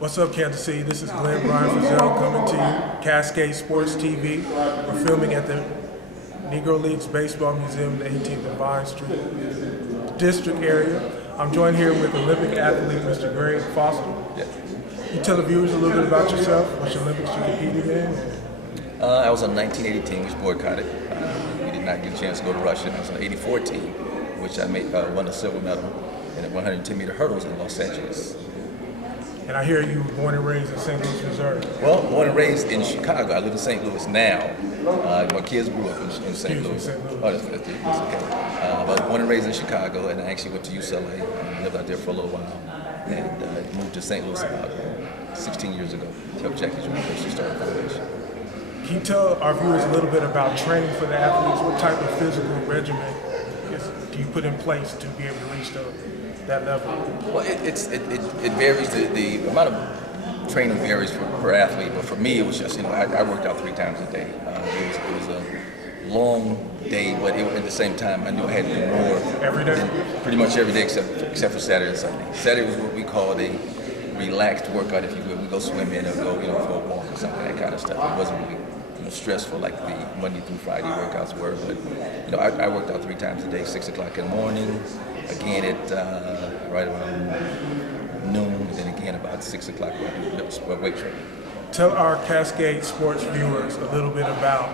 What's up, Kansas City? This is Glenn Brian Frizzell coming to you, Cascade Sports TV. We're filming at the Negro Leagues Baseball Museum in the 18th and Vine Street district area. I'm joined here with Olympic athlete Mr. Greg Foster. Yeah. Can you tell the viewers a little bit about yourself, which Olympics you competed in? I was on the 1980 team, which boycotted. We did not get a chance to go to Russia. I was on the 84 team, which I won a silver medal in the 110-meter hurdles in Los Angeles. And I hear you were born and raised in St. Louis, Missouri. Well, born and raised in Chicago. I live in St. Louis now. My kids grew up in St. Louis. Oh, that's okay. But born and raised in Chicago, and I actually went to UCLA. Lived out there for a little while, and moved to St. Louis about 16 years ago to help Jackie's University start a foundation. Can you tell our viewers a little bit about training for the athletes? What type of physical regimen do you put in place to be able to reach that level? Well, it varies. The amount of training varies per athlete, but for me, it was just, I worked out 3 times a day. It was a long day, but at the same time, I knew I had to do more. Every day? Pretty much every day except for Saturday and Sunday. Saturday was what we called a relaxed workout, if you will. We go swimming or go, for a walk or something, that kind of stuff. It wasn't really stressful like the Monday through Friday workouts were, but I worked out 3 times a day, 6 o'clock in the morning, again at right around noon, and then again about 6 o'clock when I do weight training. Tell our Cascade Sports viewers a little bit about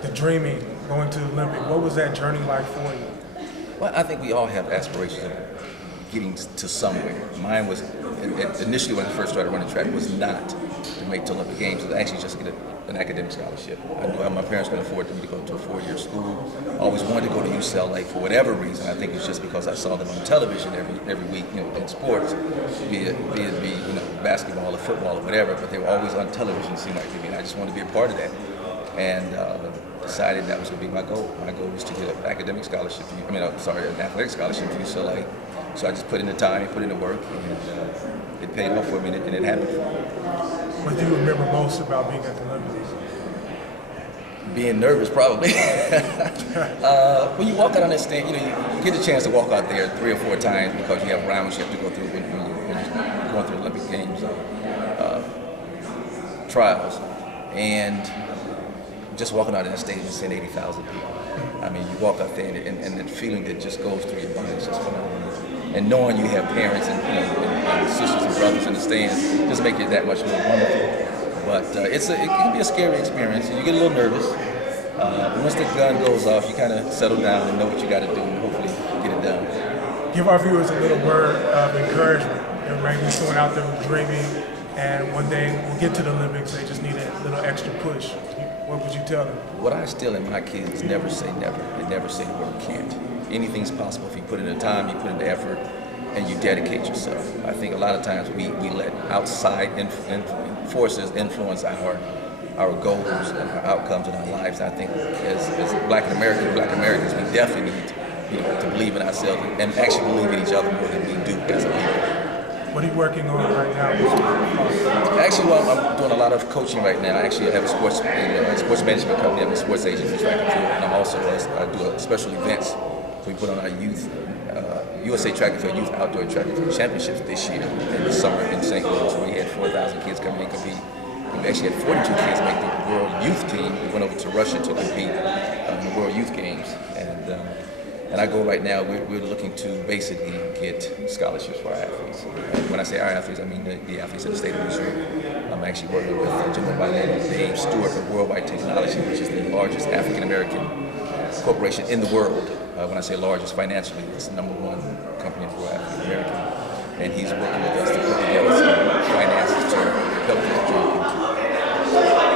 the dreaming, going to the Olympics. What was that journey like for you? Well, I think we all have aspirations of getting to somewhere. Mine was, initially when I first started running track, was not to make the Olympic Games. It was actually just to get an academic scholarship. I knew my parents couldn't afford me to go to a 4-year school. I always wanted to go to UCLA for whatever reason. I think it's just because I saw them on television every week, in sports, be it basketball or football or whatever. But they were always on television, it seemed like to me, and I just wanted to be a part of that. And decided that was going to be my goal. My goal was to get an academic scholarship. An athletic scholarship to UCLA. So I just put in the time, put in the work, and it paid off for me, and it happened. What do you remember most about being at the Olympics? Being nervous, probably. When you walk out on that stage, you get a chance to walk out there 3 or 4 times because you have rounds you have to go through when you're going through Olympic Games trials, and just walking out on that stage and seeing 80,000 people. You walk out there, and the feeling that just goes through your mind is just phenomenal. And knowing you have parents and sisters and brothers in the stands just make it that much more wonderful. But it can be a scary experience, and you get a little nervous. But once the gun goes off, you kind of settle down and know what you got to do, and hopefully get it done. Give our viewers a little word of encouragement. Maybe someone out there who's dreaming, and one day we'll get to the Olympics. They just need a little extra push. What would you tell them? What I instill in my kids is never say never, and never say the word can't. Anything's possible if you put in the time, you put in the effort, and you dedicate yourself. I think a lot of times we let outside forces influence our goals and our outcomes in our lives. I think as Black Americans, we definitely need to believe in ourselves and actually believe in each other more than we do as a people. What are you working on right now? Actually, I'm doing a lot of coaching right now. Actually, I have a sports management company. I'm a sports agent for track and field, and I do special events. We put on our youth USA Track and Field Youth Outdoor Track and Field Championships this year in the summer in St. Louis. We had 4,000 kids coming in to compete. We actually had 42 kids make the World Youth Team. We went over to Russia to compete in the World Youth Games, and I go right now. We're looking to basically get scholarships for our athletes. When I say our athletes, I mean the athletes in the state of Missouri. I'm actually working with a gentleman by the name of Dave Stewart of Worldwide Technology, which is the largest African American corporation in the world. When I say largest financially, it's the #1 company for African American, and he's working with us to put together some finances to help this dream.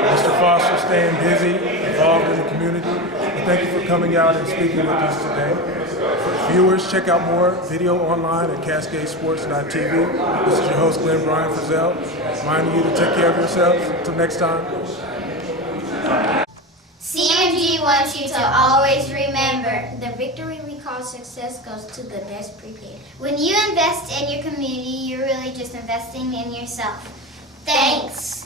Mr. Foster, staying busy, involved in the community. And thank you for coming out and speaking with us today. For viewers, check out more video online at CascadeSports.tv. This is your host, Glenn Brian Frizzell, reminding you to take care of yourselves. Until next time. CMG wants you to always remember, the victory we call success goes to the best prepared. When you invest in your community, you're really just investing in yourself. Thanks.